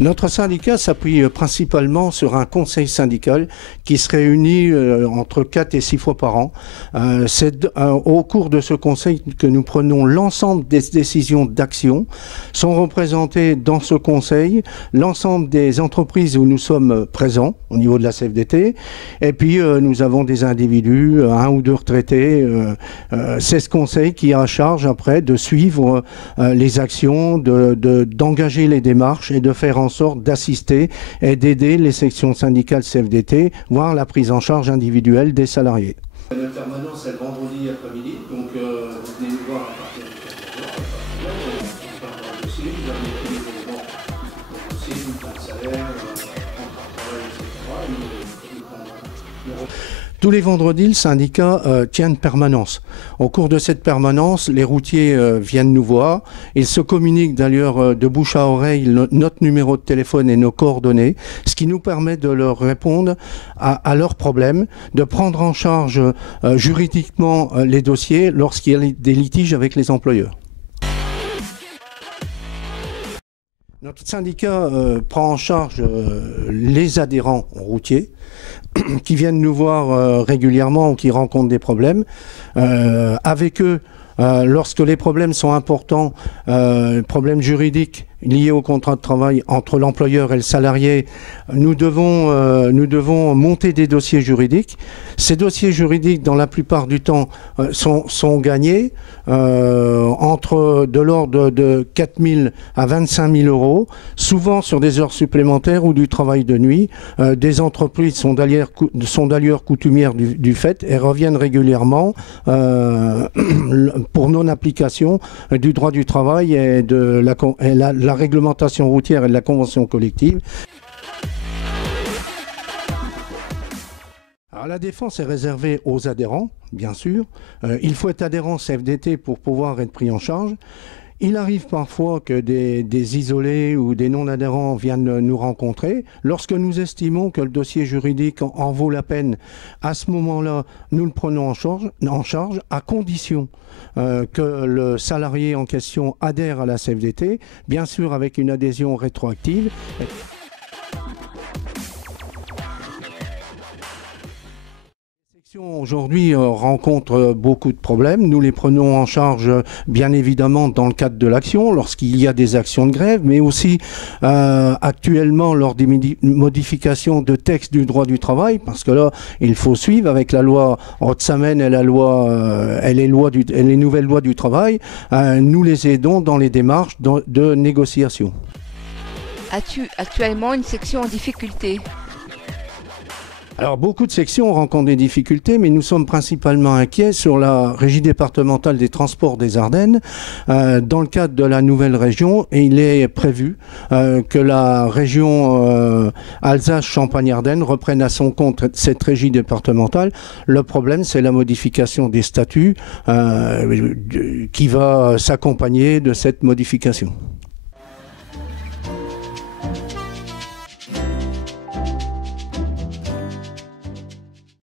Notre syndicat s'appuie principalement sur un conseil syndical qui se réunit entre 4 et 6 fois par an. C'est au cours de ce conseil que nous prenons l'ensemble des décisions d'action. Sont représentés dans ce conseil l'ensemble des entreprises où nous sommes présents au niveau de la CFDT. Et puis nous avons des individus, 1 ou 2 retraités. C'est ce conseil qui a à charge après de suivre les actions, d'engager les démarches et de faire en sorte d'assister et d'aider les sections syndicales CFDT, voire la prise en charge individuelle des salariés. Notre permanence, c'est le vendredi après-midi, donc vous venez nous voir à partir de 14h. On parle d'un dossier, vous avez tous les éléments du dossier, du plan de salaire, contrat de travail, etc. Tous les vendredis, le syndicat tient une permanence. Au cours de cette permanence, les routiers viennent nous voir. Ils se communiquent d'ailleurs de bouche à oreille notre numéro de téléphone et nos coordonnées, ce qui nous permet de leur répondre à leurs problèmes, de prendre en charge juridiquement les dossiers lorsqu'il y a des litiges avec les employeurs. Notre syndicat prend en charge les adhérents routiers qui viennent nous voir régulièrement ou qui rencontrent des problèmes. Avec eux, lorsque les problèmes sont importants, problèmes juridiques liés au contrat de travail entre l'employeur et le salarié, nous devons monter des dossiers juridiques. Ces dossiers juridiques, dans la plupart du temps, sont gagnés entre de l'ordre de 4 000 à 25 000 euros, souvent sur des heures supplémentaires ou du travail de nuit. Des entreprises sont d'ailleurs coutumières du fait et reviennent régulièrement pour non-application du droit du travail et de la réglementation routière et de la convention collective. Alors, la défense est réservée aux adhérents, bien sûr. Il faut être adhérent CFDT pour pouvoir être pris en charge. Il arrive parfois que des isolés ou des non-adhérents viennent nous rencontrer. Lorsque nous estimons que le dossier juridique en vaut la peine, à ce moment-là, nous le prenons en charge à condition que le salarié en question adhère à la CFDT, bien sûr avec une adhésion rétroactive. Aujourd'hui rencontre beaucoup de problèmes. Nous les prenons en charge bien évidemment dans le cadre de l'action, lorsqu'il y a des actions de grève, mais aussi actuellement lors des modifications de textes du droit du travail, parce que là, il faut suivre avec la loi Rebsamen et les nouvelles lois du travail. Nous les aidons dans les démarches de négociation. As-tu actuellement une section en difficulté ? Alors, beaucoup de sections rencontrent des difficultés, mais nous sommes principalement inquiets sur la régie départementale des transports des Ardennes. Dans le cadre de la nouvelle région, et il est prévu que la région Alsace-Champagne-Ardenne reprenne à son compte cette régie départementale. Le problème, c'est la modification des statuts qui va s'accompagner de cette modification.